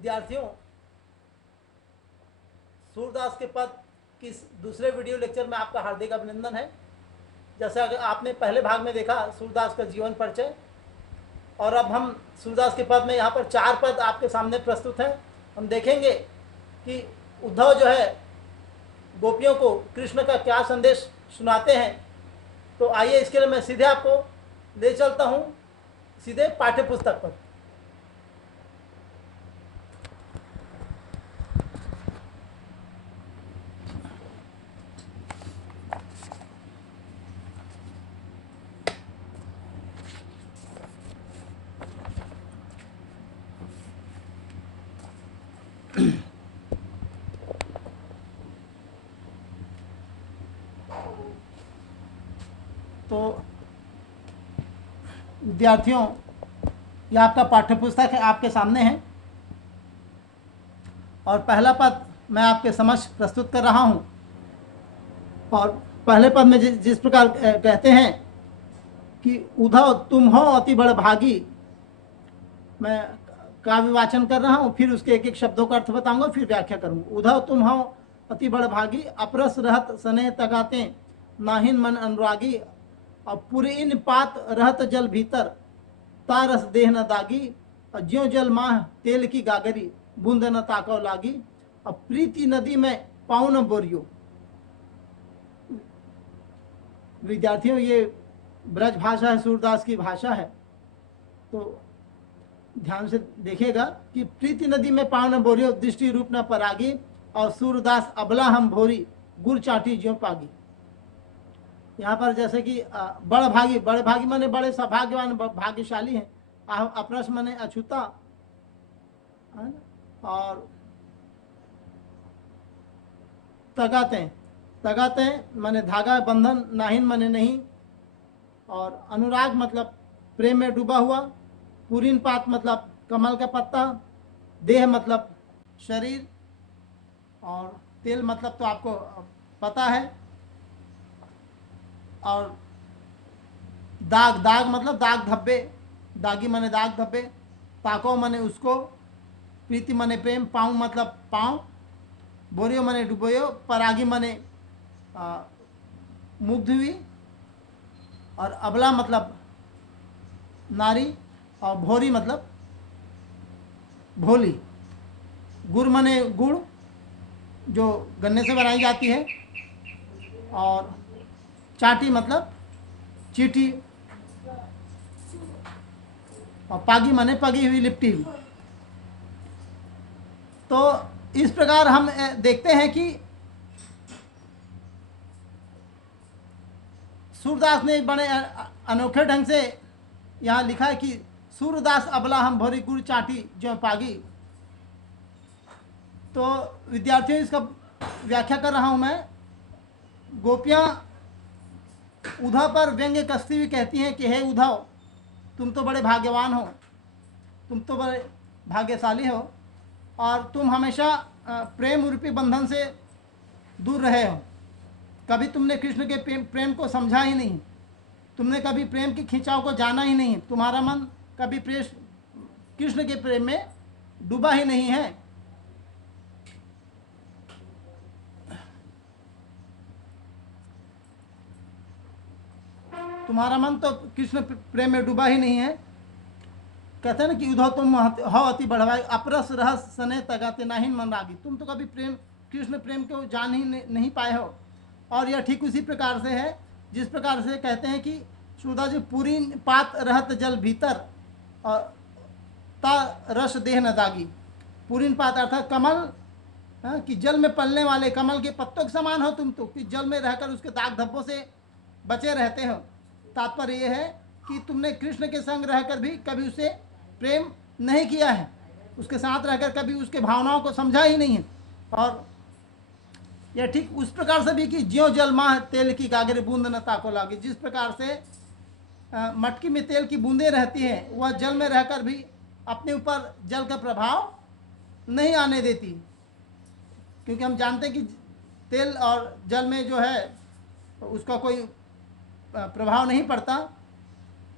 विद्यार्थियों, सूरदास के पद की दूसरे वीडियो लेक्चर में आपका हार्दिक अभिनंदन है। जैसा कि आपने पहले भाग में देखा सूरदास का जीवन परिचय, और अब हम सूरदास के पद में यहाँ पर 4 पद आपके सामने प्रस्तुत हैं। हम देखेंगे कि उद्धव जो है गोपियों को कृष्ण का क्या संदेश सुनाते हैं। तो आइए इसके लिए मैं सीधे आपको ले चलता हूँ सीधे पाठ्य पुस्तक पर। तो विद्यार्थियों, यह आपका पाठ्य पुस्तक है, आपके सामने है, और पहला पद मैं आपके समक्ष प्रस्तुत कर रहा हूं। और पहले पद में जिस प्रकार कहते हैं कि उद्धव तुम हो अति बड़ भागी, मैं काव्य वाचन कर रहा हूं, फिर उसके एक एक शब्दों का अर्थ बताऊंगा, फिर व्याख्या करूंगा। उद्धव तुम हो अति बड़ भागी, अपरस रहत स्नेह तगाते, नाहिन मन अनुरागी, और पुरीन पात रहत जल भीतर, तारस देह न दागी, और ज्यों जल माह तेल की गागरी, बूंद न ताकव लागी, और प्रीति नदी में पाँव न बोरियो। विद्यार्थियों, ये ब्रज भाषा है, सूरदास की भाषा है, तो ध्यान से देखिएगा कि प्रीति नदी में पाँव न बोरियो, दृष्टि रूप न परागी, और सूरदास अबला हम भोरी, गुड़ चाटी ज्यों पागी। यहाँ पर जैसे कि बड़ भागी माने बड़े सौभाग्यवान, भाग्यशाली हैं। अपरस माने अछूता, और तगाते माने धागा बंधन, नाहिन माने नहीं, और अनुराग मतलब प्रेम में डूबा हुआ, पुरीन पात मतलब कमल का पत्ता, देह मतलब शरीर, और तेल मतलब तो आपको पता है, और दाग मतलब दाग धब्बे, दागी माने दाग धब्बे, ताको माने उसको, प्रीति माने प्रेम, पाँव मतलब पाँव, बोरियो माने डुबोयो, परागी माने मुग्ध हुई, और अबला मतलब नारी, और भोरी मतलब भोली। गुड़ माने गुड़ जो गन्ने से बनाई जाती है, और चाटी मतलब चीटी, और पागी माने पगी हुई, लिपटी हुई। तो इस प्रकार हम देखते हैं कि सूरदास ने बड़े अनोखे ढंग से यहाँ लिखा है कि सूरदास अबला हम भोरी, गुड़ चाटी ज्यों पागी। तो विद्यार्थियों, इसका व्याख्या कर रहा हूँ मैं। गोपियाँ उद्धव पर व्यंग्य कसती हुई कहती हैं कि हे उद्धव, तुम तो बड़े भाग्यवान हो, तुम तो बड़े भाग्यशाली हो, और तुम हमेशा प्रेम रूपी बंधन से दूर रहे हो। कभी तुमने कृष्ण के प्रेम को समझा ही नहीं, तुमने कभी प्रेम की खिंचाव को जाना ही नहीं, तुम्हारा मन कभी कृष्ण के प्रेम में डूबा ही नहीं है। तुम्हारा मन तो कृष्ण प्रेम में डूबा ही नहीं है। कहते हैं ना कि उद्धव तुम हो अति बढ़वाई, अपरस रहस सने तगाते, नाहिन मन रागी, तुम तो कभी कृष्ण प्रेम को जान ही नहीं पाए हो। और यह ठीक उसी प्रकार से है जिस प्रकार से कहते हैं कि सूरदास जी पूरी पात रहत जल भीतर, और ता रस देह न दागी। पूरीन पात अर्थात कमल, कि जल में पलने वाले कमल के पत्तों के समान हो तुम, तो कि जल में रहकर उसके दाग धब्बों से बचे रहते हो। तात्पर्य यह है कि तुमने कृष्ण के संग रहकर भी कभी उसे प्रेम नहीं किया है, उसके साथ रहकर कभी उसके भावनाओं को समझा ही नहीं है। और यह ठीक उस प्रकार से भी कि ज्यों जल माह तेल की गागरी, बूंद न ताको लागी। जिस प्रकार से मटकी में तेल की बूंदें रहती है, वह जल में रहकर भी अपने ऊपर जल का प्रभाव नहीं आने देती, क्योंकि हम जानते हैं कि तेल और जल में जो है उसका कोई प्रभाव नहीं पड़ता।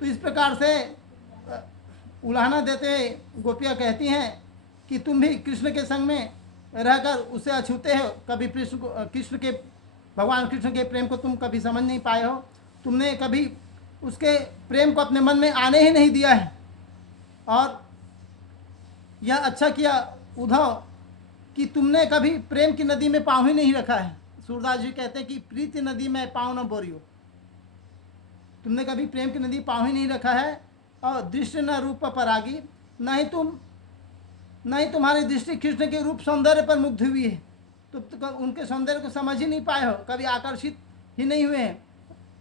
तो इस प्रकार से उलाहना देते गोपियाँ कहती हैं कि तुम भी कृष्ण के संग में रहकर उसे अछूते हो, कभी कृष्ण के भगवान कृष्ण के प्रेम को तुम कभी समझ नहीं पाए हो, तुमने कभी उसके प्रेम को अपने मन में आने ही नहीं दिया है। और यह अच्छा किया उद्धव कि तुमने कभी प्रेम की नदी में पाँव ही नहीं रखा है। सूरदास जी कहते हैं कि प्रीति नदी में पाँव न बोरियो, तुमने कभी प्रेम की नदी पाँव ही नहीं रखा है। और दृष्टि न रूप पर आगी, नहीं तुम्हारी दृष्टि कृष्ण के रूप सौंदर्य पर मुग्ध हुई है, तो उनके सौंदर्य को समझ ही नहीं पाए हो, कभी आकर्षित ही नहीं हुए हैं।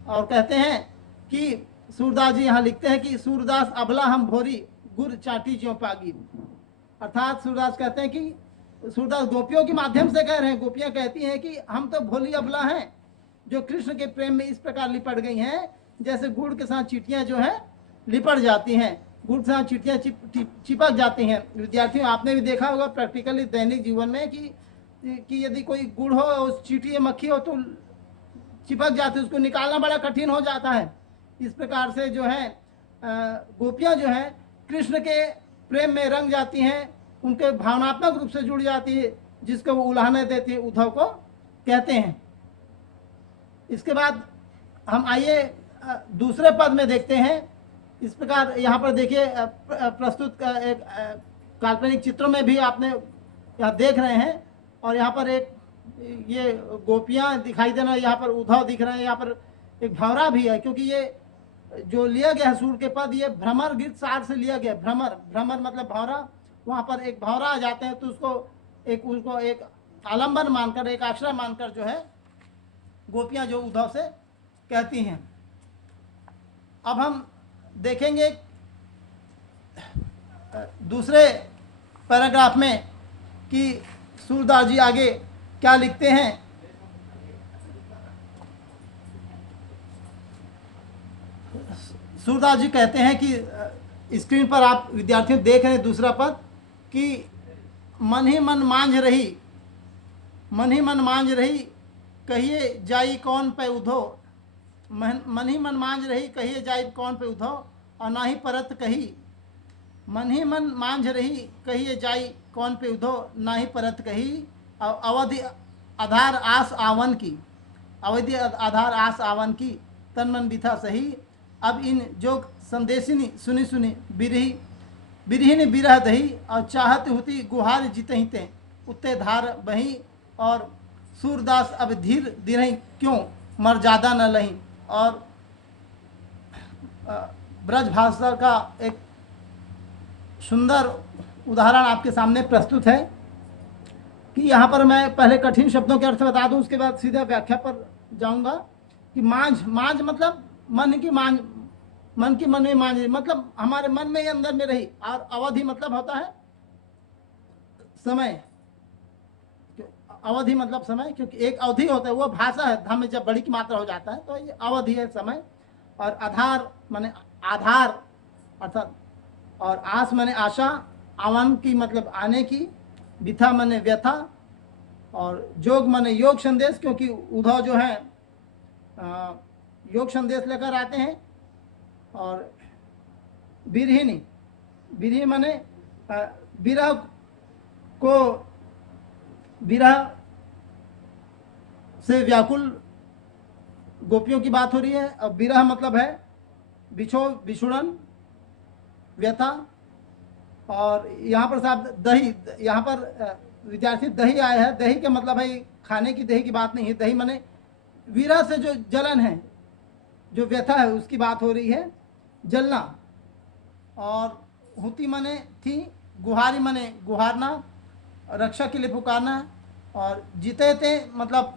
और कहते हैं कि सूरदास जी यहाँ लिखते हैं कि सूरदास अबला हम भोरी गुर चाटी ज्यों पागी, अर्थात सूरदास कहते हैं कि सूरदास गोपियों के माध्यम से कह रहे हैं, गोपियाँ कहती हैं कि हम तो भोली अबला हैं जो कृष्ण के प्रेम में इस प्रकार लिपट गई हैं जैसे गुड़ के साथ चींटियाँ जो है लिपट जाती हैं, गुड़ के साथ चींटियाँ चिपक जाती हैं। विद्यार्थियों, आपने भी देखा होगा प्रैक्टिकली दैनिक जीवन में कि यदि कोई गुड़ हो उस चींटी या मक्खी हो तो चिपक जाती है, उसको निकालना बड़ा कठिन हो जाता है। इस प्रकार से जो है गोपियाँ जो हैं कृष्ण के प्रेम में रंग जाती हैं, उनके भावनात्मक रूप से जुड़ जाती है, जिसको वो उलाहने देती है, उद्धव को कहते हैं। इसके बाद हम आइए दूसरे पद में देखते हैं। इस प्रकार यहाँ पर देखिए प्रस्तुत एक काल्पनिक चित्रों में भी आपने यहाँ देख रहे हैं, और यहाँ पर एक ये गोपियाँ दिखाई देना, यहाँ पर उद्धव दिख रहे हैं, यहाँ पर एक भंवरा भी है, क्योंकि ये जो लिया गया है सूर के पद ये भ्रमर गीत सार से लिया गया। भ्रमर मतलब भंवरा, वहाँ पर एक भंवरा आ जाते हैं तो उसको एक आलम्बन मानकर, एक आश्रय मानकर जो है गोपियाँ जो उद्धव से कहती हैं। अब हम देखेंगे दूसरे पैराग्राफ में कि सूरदास जी आगे क्या लिखते हैं। सूरदास जी कहते हैं कि स्क्रीन पर आप विद्यार्थियों देख रहे हैं दूसरा पद कि मन ही मन मांझ रही कहिए जाई कौन पे उधो, मन ही मन मांझ रही कहिए जाई कौन पे उधो, और ना ही परत कही। मन ही मन मांझ रही कहिए जाई कौन पे उधो, ना ही परत कही। अवधि आधार आस आवन की तन मन बिथा सही। अब इन जोग संदेशिनी सुनी बिरहिनी बिरह दही, और चाहत हुती गुहार जितहि ते उत्ते धार बही। और सूरदास अब धीर दिरही क्यों मर्यादा न लही। और ब्रज भाषा का एक सुंदर उदाहरण आपके सामने प्रस्तुत है कि यहाँ पर मैं पहले कठिन शब्दों के अर्थ बता दूं, उसके बाद सीधा व्याख्या पर जाऊंगा। कि मांझ मतलब मन की मन में मांझ, मतलब हमारे मन में ही अंदर में रही। और अवधि मतलब होता है समय, अवधि मतलब समय, क्योंकि एक अवधि होता है, वो भाषा है, धाम में जब बड़ी की मात्रा हो जाता है तो ये अवधि है समय। और आधार माने आधार अर्थात, और आस माने आशा, आवन की मतलब आने की, बिथा माने व्यथा, और जोग माने योग संदेश, क्योंकि उद्धव जो है योग संदेश लेकर आते हैं। और बिरही माने विरह से व्याकुल गोपियों की बात हो रही है। और विरह मतलब है विछुड़न, व्यथा। और यहाँ पर साहब दही, यहाँ पर विद्यार्थी दही आया है, दही का मतलब है खाने की दही की बात नहीं है। दही माने विरह से जो जलन है, जो व्यथा है, उसकी बात हो रही है, जलना। और हुती माने थी, गुहारी माने गुहारना, रक्षा के लिए पुकारना। और जीते थे मतलब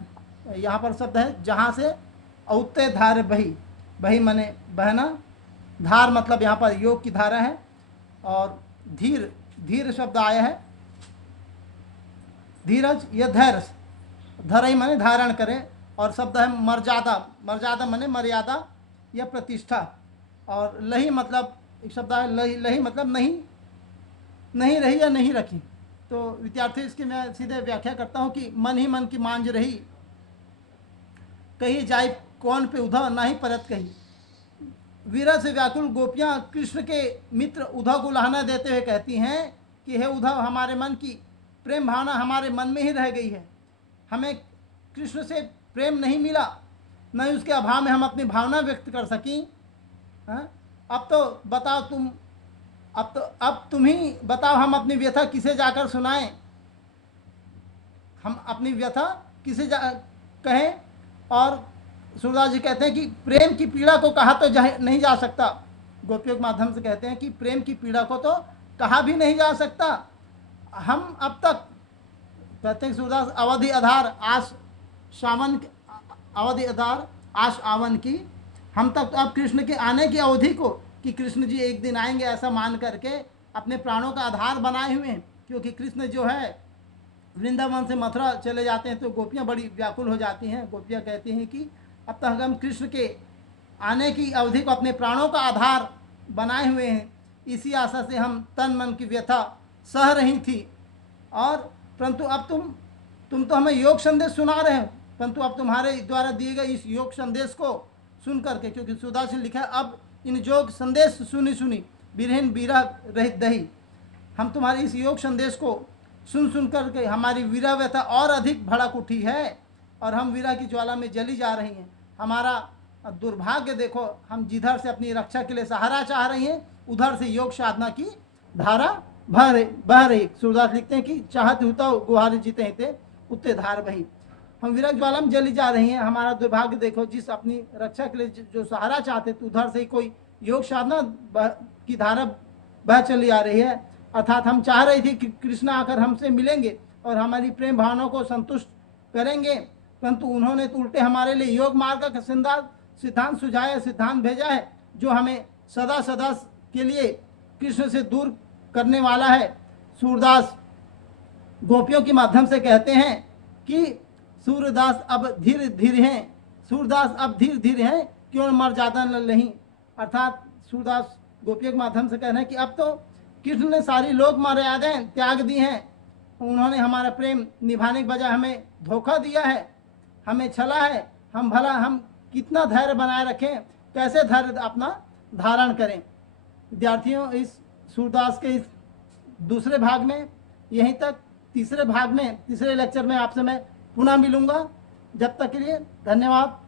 यहाँ पर शब्द है जहाँ से औते धार बही माने बहना, धार मतलब यहाँ पर योग की धारा है। और धीर शब्द आया है, धीरज या धैर्य, धरई माने धारण करे। और शब्द है मर्यादा माने मर्यादा या प्रतिष्ठा। और लही मतलब एक शब्द है लही मतलब नहीं रही या नहीं रखी। तो विद्यार्थी इसकी मैं सीधे व्याख्या करता हूँ कि मन ही मन की मांझ रही कही जाए कौन पे उद्धव, ना ही परत कही। विरह से व्याकुल गोपियाँ कृष्ण के मित्र उद्धव को उलाहना देते हुए कहती हैं कि हे उद्धव, हमारे मन की प्रेम भावना हमारे मन में ही रह गई है, हमें कृष्ण से प्रेम नहीं मिला, न ही उसके अभाव में हम अपनी भावना व्यक्त कर सकी। हाँ? अब तो बताओ तुम, अब तुम ही बताओ, हम अपनी व्यथा किसे जाकर सुनाएं, हम अपनी व्यथा किसे कहें। और सूरदास जी कहते हैं कि प्रेम की पीड़ा को कहा तो नहीं जा सकता, गोपियों के माध्यम से कहते हैं कि प्रेम की पीड़ा को तो कहा भी नहीं जा सकता। हम अब तक कहते हैं सूरदास, अवधि आधार आस सावन, अवधि आधार आश आवन की, हम तक अब कृष्ण के आने की अवधि को, कि कृष्ण जी एक दिन आएंगे ऐसा मान करके अपने प्राणों का आधार बनाए हुए हैं। क्योंकि कृष्ण जो है वृंदावन से मथुरा चले जाते हैं तो गोपियाँ बड़ी व्याकुल हो जाती हैं। गोपियाँ कहती हैं कि अब तक हम कृष्ण के आने की अवधि को अपने प्राणों का आधार बनाए हुए हैं, इसी आशा से हम तन मन की व्यथा सह रही थी। और परंतु अब तुम तो हमें योग संदेश सुना रहे हो, परंतु अब तुम्हारे द्वारा दिए गए इस योग संदेश को सुन करके, क्योंकि सूरदास ने लिखा है, अब इन योग संदेश सुनी बिरहिन बीरा रहित दही, हम तुम्हारे इस योग संदेश को सुन करके हमारी वीरा व्यथा और अधिक भड़क उठी है और हम वीरा की ज्वाला में जली जा रही हैं। हमारा दुर्भाग्य देखो, हम जिधर से अपनी रक्षा के लिए सहारा चाह रही हैं, उधर से योग साधना की धारा बह रही। सूरदास लिखते हैं कि चाहत होता गुहार जीते थे उतने धार बही, हम वीरा ज्वाला में जली जा रही हैं। हमारा दुर्भाग्य देखो, जिस अपनी रक्षा के लिए जो सहारा चाहते थे, उधर से कोई योग साधना की धारा बह चली आ रही है। अर्थात हम चाह रहे थे कि कृष्ण आकर हमसे मिलेंगे और हमारी प्रेम भावनाओं को संतुष्ट करेंगे, परंतु उन्होंने तो उल्टे हमारे लिए योग मार्ग का सिद्धांत सुझाया, सिद्धांत भेजा है, जो हमें सदा सदा के लिए कृष्ण से दूर करने वाला है। सूरदास गोपियों के माध्यम से कहते हैं कि सूरदास अब धीरे धीरे हैं, सूरदास अब धीरे धीरे हैं, क्यों मर जाता नहीं। अर्थात सूरदास गोपियों के माध्यम से कह रहे हैं कि अब तो कृष्ण ने सारी लोक मर्यादाएं त्याग दी हैं, उन्होंने हमारा प्रेम निभाने के बजाय हमें धोखा दिया है, हमें छला है। हम कितना धैर्य बनाए रखें, कैसे धैर्य अपना धारण करें। विद्यार्थियों, इस सूरदास के इस दूसरे भाग में यहीं तक, तीसरे भाग में, तीसरे लेक्चर में आपसे मैं पुनः मिलूंगा। जब तक के लिए धन्यवाद।